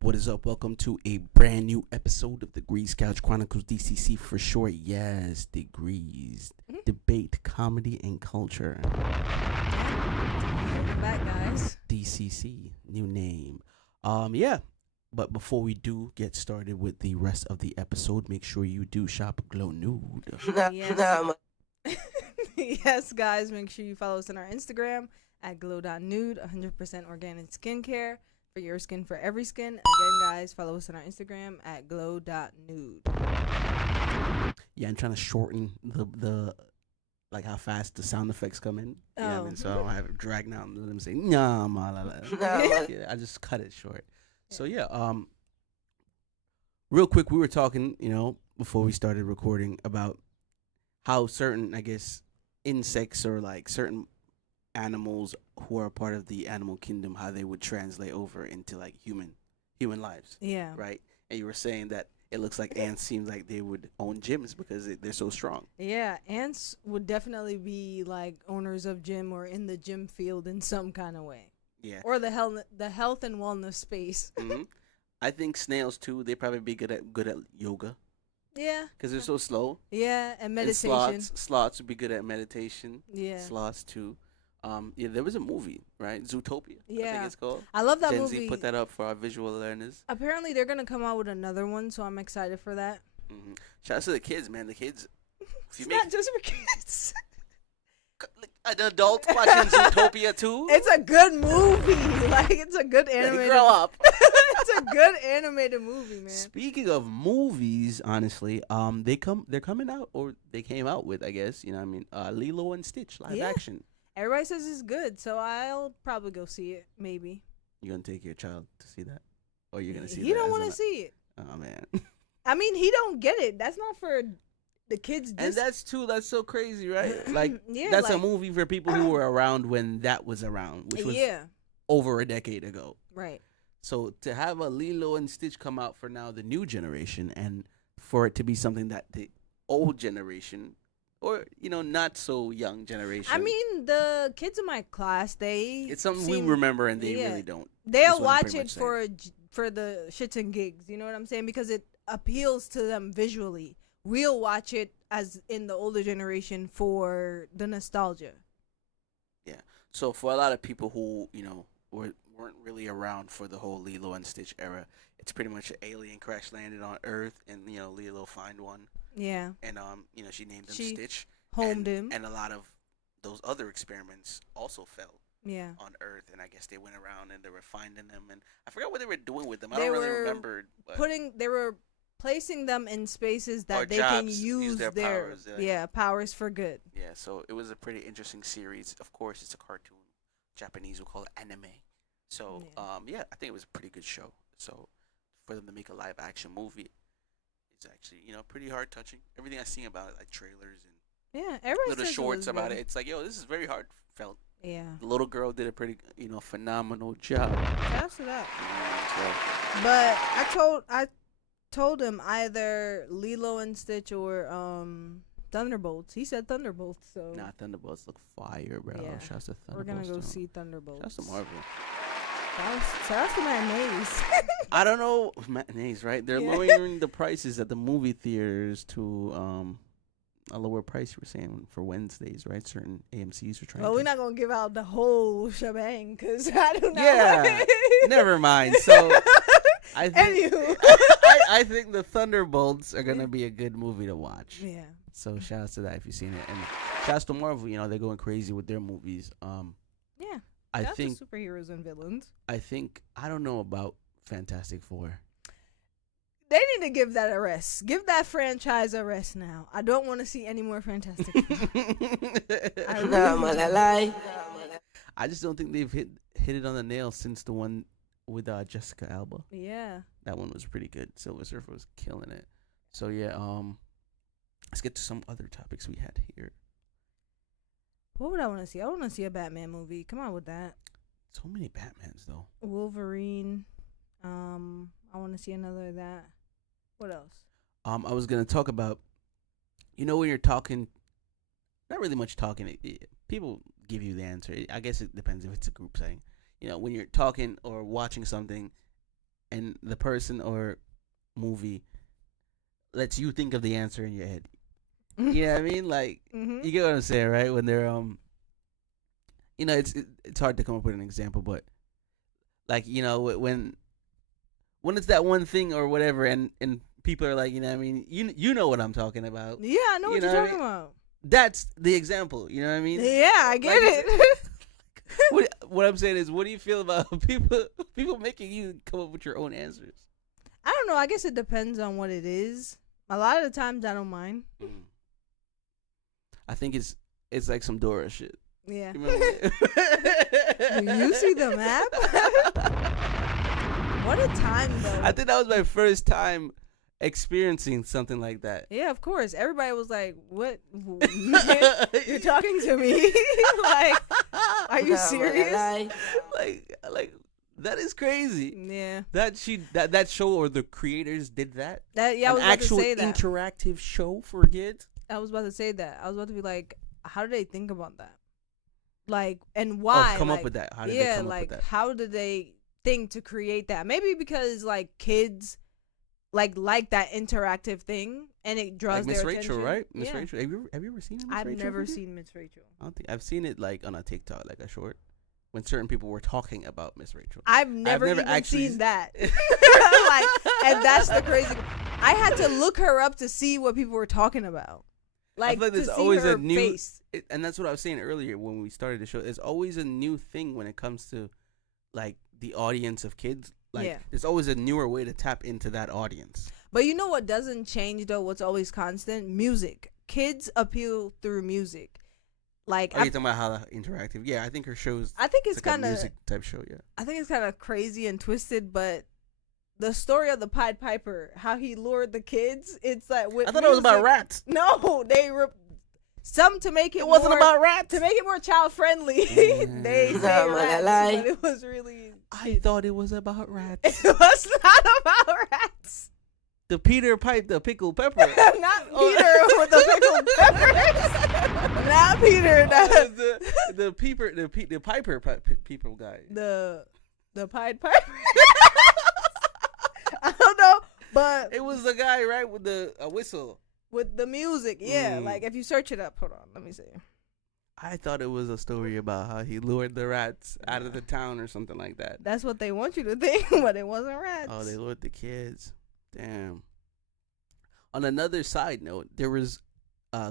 What is up? Welcome to a brand new episode of the CouchChronicles DCC for short. Yes, Degrees. Debate, comedy, and culture. Welcome back, guys. DCC, new name. Yeah. But before we do get started with the rest of the episode, make sure you do shop Glow Nude. Yes. Yes, guys. Make sure you follow us on our Instagram at glow.nude, 100% organic skincare for your skin, for every skin. Again, guys, follow us on our Instagram at glow.nude. Yeah, I'm trying to shorten the like how fast the sound effects come in. You know what I mean? So I don't have it drag out and let them say nah, ma, la, la. Yeah, I just cut it short. So yeah, real quick, we were talking, before we started recording about how certain, I guess, insects or like certain animals who are a part of the animal kingdom, how they would translate over into like human lives. Yeah. Right. And you were saying that it looks like ants seems like they would own gyms because they're so strong. Yeah, ants would definitely be like owners of gym or in the gym field in some kind of way. Yeah. Or the health and wellness space. Mm-hmm. I think snails too. They probably be good at yoga. Yeah. Because they're so slow. Yeah, and meditation. And sloths would be good at meditation. Yeah. Sloths too. Yeah, there was a movie, right? Zootopia. Yeah. I think it's called. I love that Gen movie. Z put that up for our visual learners. Apparently, they're gonna come out with another one, so I'm excited for that. Mm-hmm. Shout out to the kids, man. The kids. It's not just for kids. An adult watching Zootopia too. It's a good movie. Like, it's a good animated. Grow up. It's a good animated movie, man. Speaking of movies, honestly, they're coming out, or they came out with, I guess, Lilo and Stitch live action. Everybody says it's good, so I'll probably go see it. Maybe. You gonna take your child to see that, or you're gonna see? He don't want to see it. Oh man. I mean, he don't get it. That's not for the kids. And that's so crazy, right? Like, yeah, that's a movie for people who were around when that was around, which was over a decade ago. Right. So to have a Lilo and Stitch come out for now, the new generation, and for it to be something that the old generation, or not so young generation. I mean, the kids in my class, it's something we remember, and they really don't. They'll watch it for the shits and gigs. You know what I'm saying? Because it appeals to them visually. We'll watch it as in the older generation for the nostalgia. Yeah. So for a lot of people who weren't really around for the whole Lilo and Stitch era, it's pretty much an alien crash landed on Earth, and Lilo find one. Yeah. And she named him Stitch. Homed him. And a lot of those other experiments also fell. Yeah. On Earth, and I guess they went around and they were finding them, and I forgot what they were doing with them. I don't really remember. They were placing them in spaces that they can use their powers for good. Yeah, so it was a pretty interesting series. Of course, it's a cartoon. Japanese will call it anime. So, I think it was a pretty good show. So, for them to make a live action movie, it's actually, pretty heart touching. Everything I've seen about it, like trailers and little shorts about it, it's like, this is very heartfelt. Yeah. The little girl did a pretty, phenomenal job. Shout to that. But I told him either Lilo and Stitch or Thunderbolts. He said Thunderbolts, so. Nah, Thunderbolts look fire, bro. Yeah. Shouts to Thunderbolts. We're gonna go see Thunderbolts. Shouts to Marvel. Shouts to matinees. I don't know, matinees, right? They're lowering the prices at the movie theaters to a lower price. We're saying for Wednesdays, right? Certain AMCs are trying. Well, we're not gonna give out the whole shebang because I don't know. Yeah, never mind. So I think I think the Thunderbolts are gonna be a good movie to watch. Yeah. So shouts to that if you've seen it, and shouts to Marvel. They're going crazy with their movies. Yeah. I think superheroes and villains. I don't know about Fantastic Four. They need to give that a rest. Give that franchise a rest now. I don't want to see any more Fantastic Four. I just don't think they've hit it on the nail since the one with Jessica Alba. Yeah. That one was pretty good. Silver Surfer was killing it. So yeah, let's get to some other topics we had here. What would I want to see? I want to see a Batman movie. Come on with that. So many Batmans though. Wolverine. I want to see another of that. What else? I was gonna talk about, when you're talking, not really much talking. People give you the answer. I guess it depends if it's a group setting. when you're talking or watching something, and the person or movie lets you think of the answer in your head. You know what I mean? Like, you get what I'm saying, right? When they're it's hard to come up with an example, but like, when it's that one thing or whatever, and people are like, you know what I'm talking about. Yeah, I know what you're talking about. That's the example. You know what I mean? Yeah, I get it. What I'm saying is, what do you feel about people making you come up with your own answers? I don't know. I guess it depends on what it is. A lot of the times, I don't mind. I think it's like some Dora shit. Yeah. Do you see the map? What a time, though. I think that was my first time experiencing something like that. Yeah, of course. Everybody was like, "What? You're talking to me? Like, are you serious?" Like that is crazy. Yeah. That show or the creators did that. I was about to say that. Interactive show for kids. I was about to say that. I was about to be like, how did they think about that? Like, and why? Come up with that. How did they come up with that? How did they think to create that? Maybe because like kids like that interactive thing, and it draws like their Miss Rachel, attention. right? Miss Rachel. Have you ever seen it? I've never seen Miss Rachel. I don't think I've seen it like on a TikTok, like a short, when certain people were talking about Miss Rachel. I've never even actually seen that. And that's the crazy. I had to look her up to see what people were talking about. Like, I feel like there's always a new face. And that's what I was saying earlier when we started the show. There's always a new thing when it comes to like the audience of kids. Like, there's always a newer way to tap into that audience. But you know what doesn't change though? What's always constant? Music. Kids appeal through music. Like, are you talking about how interactive? Yeah, I think her shows. I think it's like kind of music type show. Yeah, I think it's kind of crazy and twisted, but the story of the Pied Piper, how he lured the kids, it's like with I thought it was about rats. No, some to make it wasn't more, about rats. To make it more child friendly. They say rats, but it was really. I thought it was about rats. It was not about rats. The Peter Pipe, the pickled pepper. Not Peter with the pickled peppers. Not Peter. The Piper people guy. The Pied Piper. I don't know, but it was the guy, right, with the whistle. With the music, yeah. Like, if you search it up, hold on, let me see. I thought it was a story about how he lured the rats out of the town or something like that. That's what they want you to think, but it wasn't rats. Oh, they lured the kids. Damn. On another side note, there was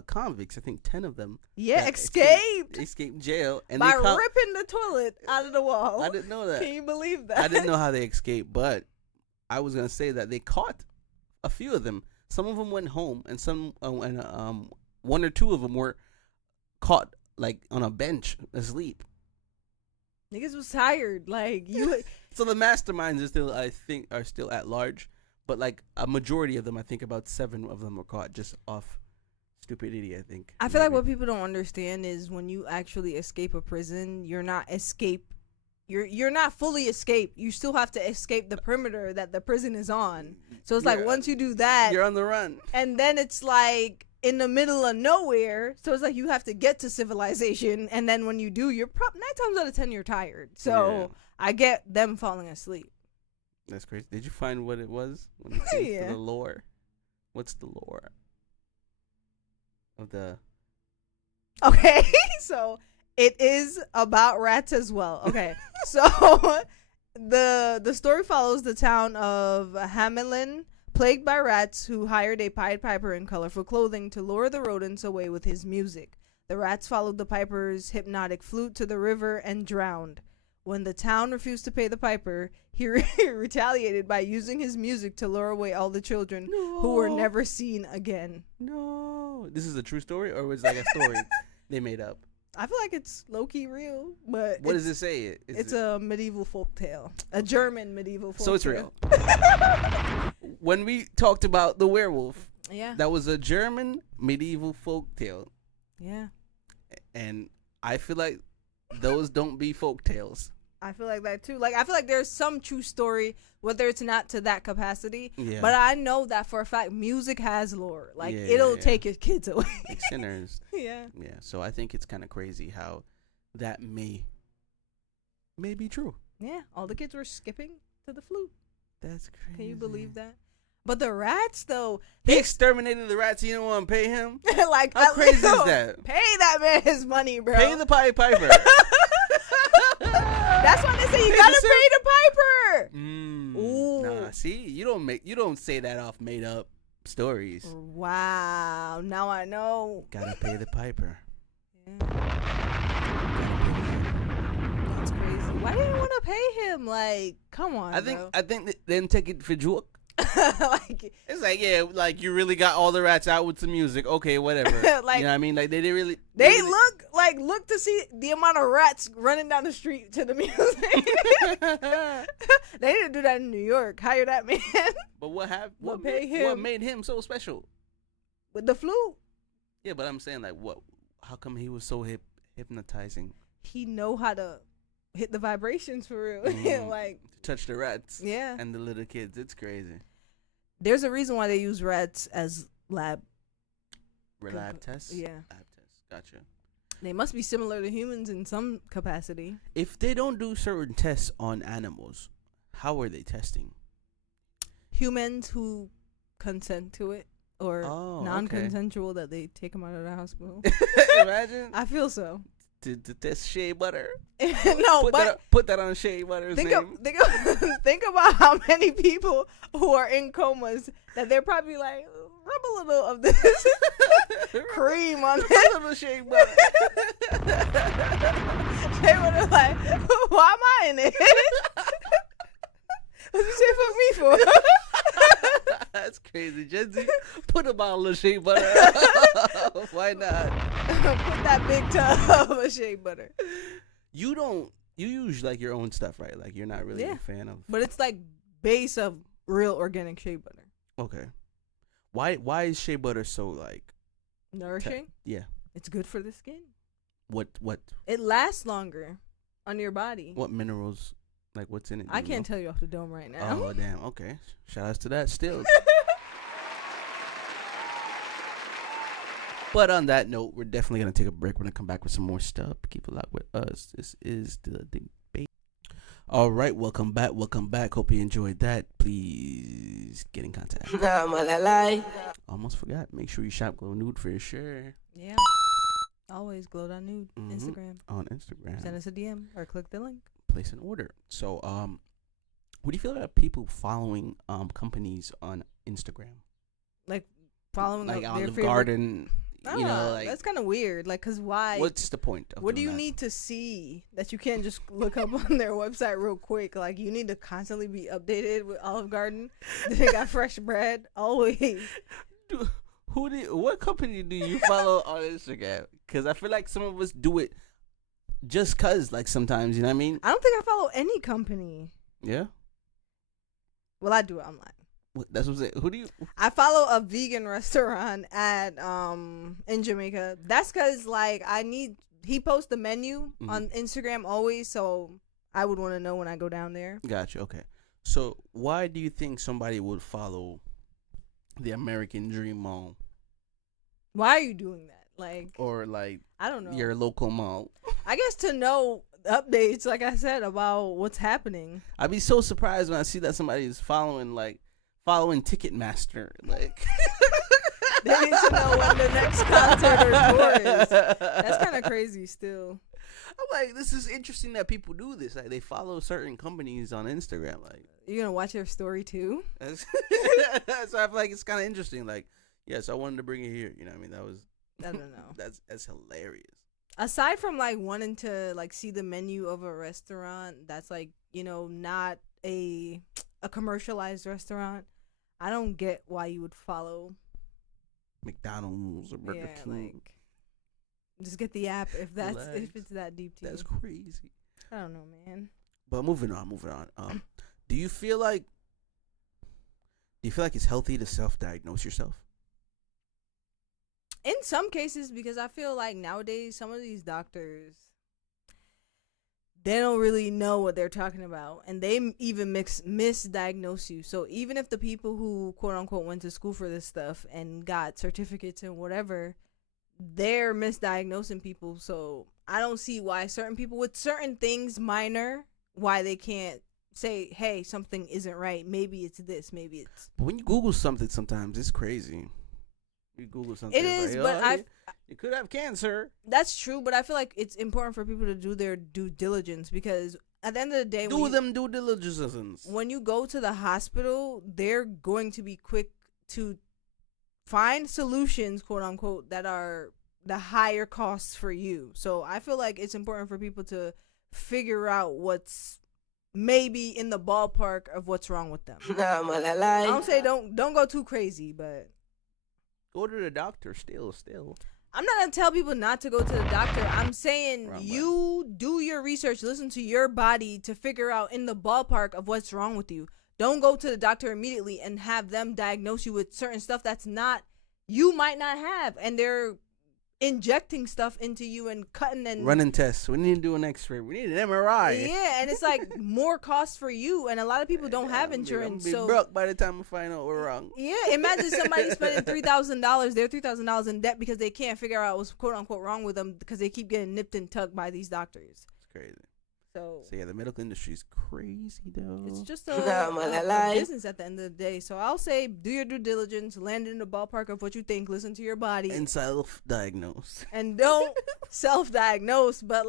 convicts, I think 10 of them. Yeah, escaped jail. And by ripping the toilet out of the wall. I didn't know that. Can you believe that? I didn't know how they escaped, but I was going to say that they caught a few of them. Some of them went home, and one or two of them were caught like on a bench asleep. Niggas was tired, like you. So the masterminds are still at large, but like a majority of them, I think about 7 of them were caught just off stupidity. I think. I feel like what people don't understand is when you actually escape a prison, you're not fully escaped. You still have to escape the perimeter that the prison is on. So it's like once you do that, you're on the run. And then it's like in the middle of nowhere. So it's like you have to get to civilization. And then when you do, you're 9 times out of 10 you're tired. So I get them falling asleep. That's crazy. Did you find what it was when it came to the lore? What's the lore of the? Okay, so. It is about rats as well. Okay, so the story follows the town of Hamelin, plagued by rats, who hired a Pied Piper in colorful clothing to lure the rodents away with his music. The rats followed the Piper's hypnotic flute to the river and drowned. When the town refused to pay the Piper, he retaliated by using his music to lure away all the children who were never seen again. No, this is a true story, or was it like a story they made up? I feel like it's low-key real, but what does it say? It's a medieval folktale, a German medieval folktale. So it's real. When we talked about the werewolf, that was a German medieval folktale. Yeah. And I feel like those don't be folktales. I feel like that too. Like, I feel like there's some true story, whether it's not to that capacity. Yeah. But I know that for a fact, music has lore. Like, it'll take your kids away. Like sinners. Yeah. Yeah. So I think it's kind of crazy how that may may be true. Yeah, all the kids were skipping to the flute. That's crazy. Can you believe that? But the rats, though, he exterminated the rats. You don't want to pay him? like, how crazy is that? Pay that man his money, bro. Pay the Pied Piper. That's why they say you gotta pay the piper. Ooh. Nah, see, you don't say that off made up stories. Wow, now I know. Gotta pay the piper. Yeah. That's crazy. Why didn't you want to pay him? Like, come on. I think they didn't take it for joke. Like, it's like, yeah, like you really got all the rats out with some music. Okay, whatever. Like, you know what I mean? Like they didn't really. They look to see the amount of rats running down the street to the music. They didn't do that in New York. Hire that man. But what happened? What pay him? What made him so special? With the flute. Yeah, but I'm saying like, what? How come he was so hypnotizing? He know how to hit the vibrations for real. Like touch the rats. Yeah. And the little kids. It's crazy. There's a reason why they use rats as lab tests. Yeah. Lab tests. Gotcha. They must be similar to humans in some capacity. If they don't do certain tests on animals, how are they testing? Humans who consent to it or non-consensual that they take them out of the hospital. Imagine. I feel so. To test shea butter. No, put that on shea butter's name. Think about how many people who are in comas that they're probably like, rub a little of this cream on this. A little shea butter. They would have like, why am I in it? What you say for me for? That's crazy, Gen Z. Put a bottle of shea butter. Why not? Put that big tub of shea butter. You use like your own stuff, right? Like you're not really a fan of. But it's like base of real organic shea butter. Okay. Why is shea butter so like nourishing? Yeah. It's good for the skin. What? It lasts longer on your body. What minerals? Like what's in it? I can't tell you off the dome right now. Oh damn. Okay. Shout outs to that still. But on that note, we're definitely gonna take a break. We're gonna come back with some more stuff. Keep it locked with us. This is the debate. All right, welcome back. Hope you enjoyed that. Please get in contact. Almost forgot. Make sure you shop Glow Nude for sure. Yeah. Always Glow.Nude. Instagram. On Instagram. Send us a DM or click the link. Place an order. So, what do you feel about people following companies on Instagram? Like following like their Olive favorite Garden. You know, like that's kind of weird. Like, cause why? What's the point? What do you need to see that you can't just look up on their website real quick? Like, you need to constantly be updated with Olive Garden. They got fresh bread always. What company do you follow on Instagram? Because I feel like some of us do it just cause. Like sometimes, you know what I mean? I don't think I follow any company. Yeah. Well, I do it online. That's what I'm saying. Who do you? I follow a vegan restaurant in Jamaica. That's cause like he posts the menu on Instagram always, so I would want to know when I go down there. Gotcha. Okay. So why do you think somebody would follow the American Dream Mall? Why are you doing that? Like, or like I don't know, your local mall. I guess to know updates, like I said, about what's happening. I'd be so surprised when I see that somebody is following Ticketmaster. Like they need to know when the next concert or tour is. That's kind of crazy still. I'm like, this is interesting that people do this. Like, they follow certain companies on Instagram. Like, you're gonna watch their story too. So I feel like it's kind of interesting. Like, yes, I wanted to bring it here. You know what I mean? That was. I don't know. That's hilarious. Aside from like wanting to like see the menu of a restaurant that's like, you know, not a commercialized restaurant, I don't get why you would follow McDonald's or Burger King. Like, just get the app if it's that deep to you. That's crazy. I don't know, man. But moving on. Do you feel like it's healthy to self-diagnose yourself? In some cases, because I feel like nowadays some of these doctors, they don't really know what they're talking about, and they even misdiagnose you. So even if the people who quote unquote went to school for this stuff and got certificates and whatever, they're misdiagnosing people. So I don't see why certain people with certain things minor why they can't say, hey, something isn't right. Maybe it's this. Maybe it's. But when you Google something, sometimes it's crazy. You Google something. It is, like, but you could have cancer. That's true, but I feel like it's important for people to do their due diligence because at the end of the day, due diligence. When you go to the hospital, they're going to be quick to find solutions, quote unquote, that are the higher costs for you. So I feel like it's important for people to figure out what's maybe in the ballpark of what's wrong with them. I don't say don't go too crazy, but go to the doctor still. I'm not going to tell people not to go to the doctor. I'm saying you do your research, listen to your body to figure out in the ballpark of what's wrong with you. Don't go to the doctor immediately and have them diagnose you with certain stuff that's not, you might not have. And they're injecting stuff into you and cutting and running tests. We need to do an x-ray. We need an MRI. Yeah, and it's like more cost for you. And a lot of people don't have insurance. I'm broke by the time we find out we're wrong. Yeah, imagine somebody spending $3,000. They're $3,000 in debt because they can't figure out what's quote unquote wrong with them because they keep getting nipped and tucked by these doctors. It's crazy. So yeah, the medical industry is crazy though. It's just a business at the end of the day. So I'll say do your due diligence, land in the ballpark of what you think, listen to your body. And self-diagnose. And don't self-diagnose, but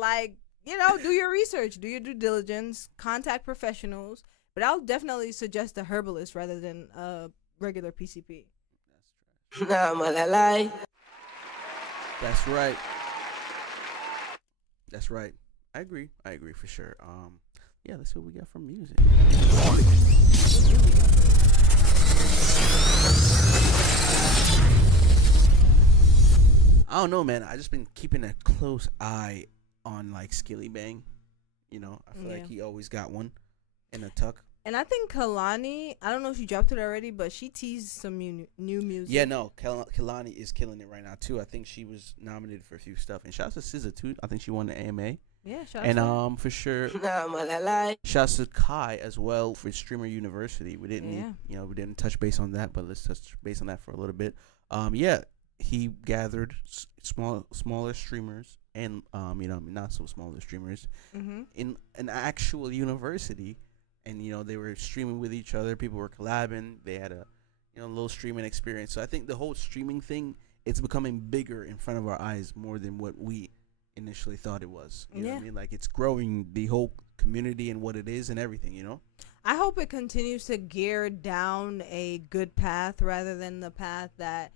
do your research, do your due diligence, contact professionals. But I'll definitely suggest a herbalist rather than a regular PCP. That's right. That's right. I agree for sure. Yeah, let's see what we got from music. I don't know, man. I just been keeping a close eye on Skillibeng. I feel like he always got one in a tuck. And I think Kalani, I don't know if you dropped it already, but she teased some new music. Yeah, no, Kalani is killing it right now too. I think she was nominated for a few stuff, and shouts to SZA too. I think she won the AMA. Yeah, for sure. Shouts to Kai as well for streamer Univeristy. We didn't, we didn't touch base on that, but let's touch base on that for a little bit. He gathered smaller streamers and not so smaller streamers in an actual university, and they were streaming with each other. People were collabing. They had a little streaming experience. So I think the whole streaming thing, it's becoming bigger in front of our eyes more than what we initially thought it was. You know what I mean? Like, it's growing the whole community and what it is and everything, I hope it continues to gear down a good path rather than the path that,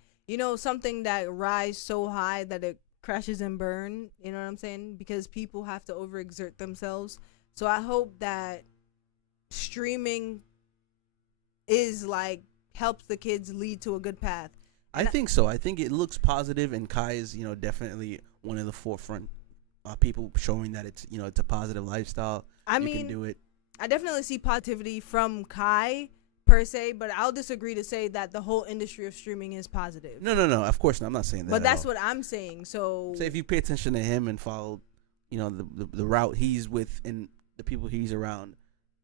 something that rise so high that it crashes and burn. You know what I'm saying? Because people have to overexert themselves. So I hope that streaming is helps the kids lead to a good path. I think so. I think it looks positive, and Kai is, definitely one of the forefront people showing that it's, it's a positive lifestyle. You can do it. I definitely see positivity from Kai per se, but I'll disagree to say that the whole industry of streaming is positive. No. Of course not. I'm not saying that. But that's what I'm saying. So if you pay attention to him and follow, the route he's with and the people he's around,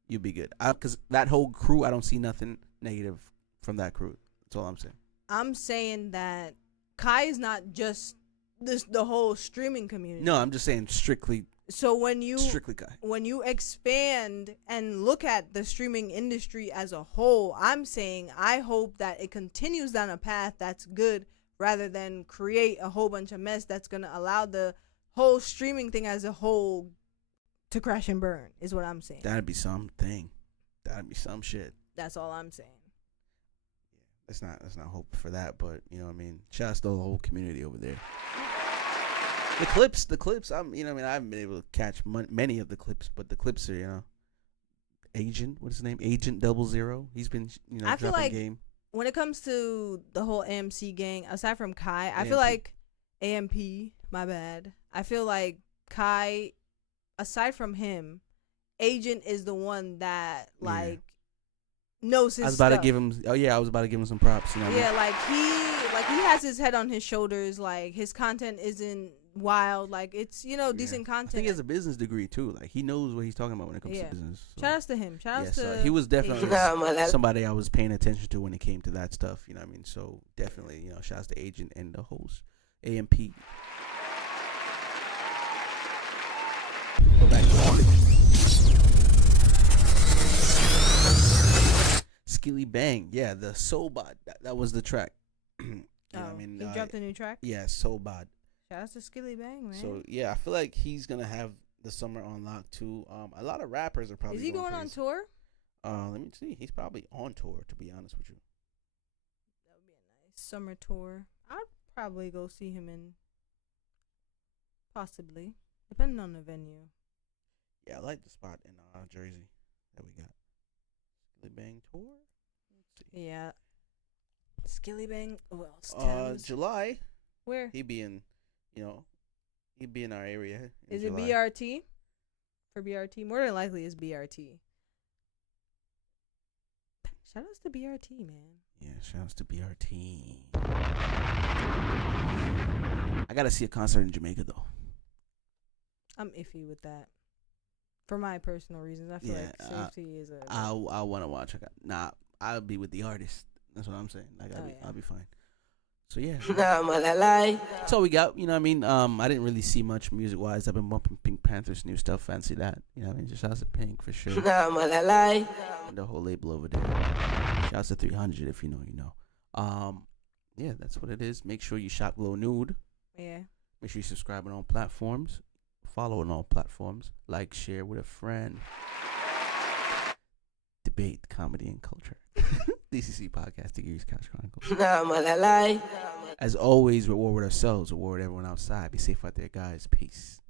you'll be good. Because that whole crew, I don't see nothing negative from that crew. That's all I'm saying. I'm saying that Kai is not just the whole streaming community. No, I'm just saying strictly. So when you expand and look at the streaming industry as a whole, I'm saying I hope that it continues down a path that's good rather than create a whole bunch of mess that's going to allow the whole streaming thing as a whole to crash and burn is what I'm saying. That'd be something. That'd be some shit. That's all I'm saying. Yeah, let's not hope for that, but shout out to the whole community over there. The clips. I haven't been able to catch many of the clips, but the clips are, Agent, what's his name? Agent 00. He's been, I feel like game. When it comes to the whole AMC gang, aside from Kai, I feel like AMP, my bad. I feel like Kai, aside from him, Agent is the one that knows his stuff. I was about to give him some props. He has his head on his shoulders. Like, his content isn't wild. Like, it's decent content. I think he has a business degree too. Like, he knows what he's talking about when it comes to business. So. Shout outs to him. He was definitely somebody I was paying attention to when it came to that stuff. So definitely, shout outs to Agent and the host AMP. Go back to Skillibeng. Yeah, the Soul Bod. That was the track. He dropped a new track. Yeah, Soul Bod. Shout out to Skillibeng, man. So yeah, I feel like he's gonna have the summer on lock too. A lot of rappers are probably. Is he going on tour? Let me see. He's probably on tour. To be honest with you. That would be a nice summer tour. I'd probably go see him in. Possibly, depending on the venue. Yeah, I like the spot in Jersey that we got. Skillibeng tour. Let's see. Yeah. Skillibeng. Who else? July. Where? He'd be in our area. Is it BRT? For BRT? More than likely it's BRT. Shout outs to BRT, man. Yeah, shout outs to BRT. I gotta see a concert in Jamaica though. I'm iffy with that. For my personal reasons. I feel like safety is a... I want to watch. I'll be with the artist. That's what I'm saying. I'll be fine. So yeah. That's all we got. You know what I mean? I didn't really see much music wise. I've been bumping Pink Panther's new stuff. Fancy that. You know what I mean? Just shouts to Pink for sure. And the whole label over there. Shouts to 300 if you know, you know. Yeah, that's what it is. Make sure you shop Glow Nude. Yeah. Make sure you subscribe on all platforms. Follow on all platforms. Like, share with a friend. Debate, comedy, and culture. DCC Podcast, Degrees, Couch Chronicles. As always, reward ourselves, reward everyone outside. Be safe out there, guys. Peace.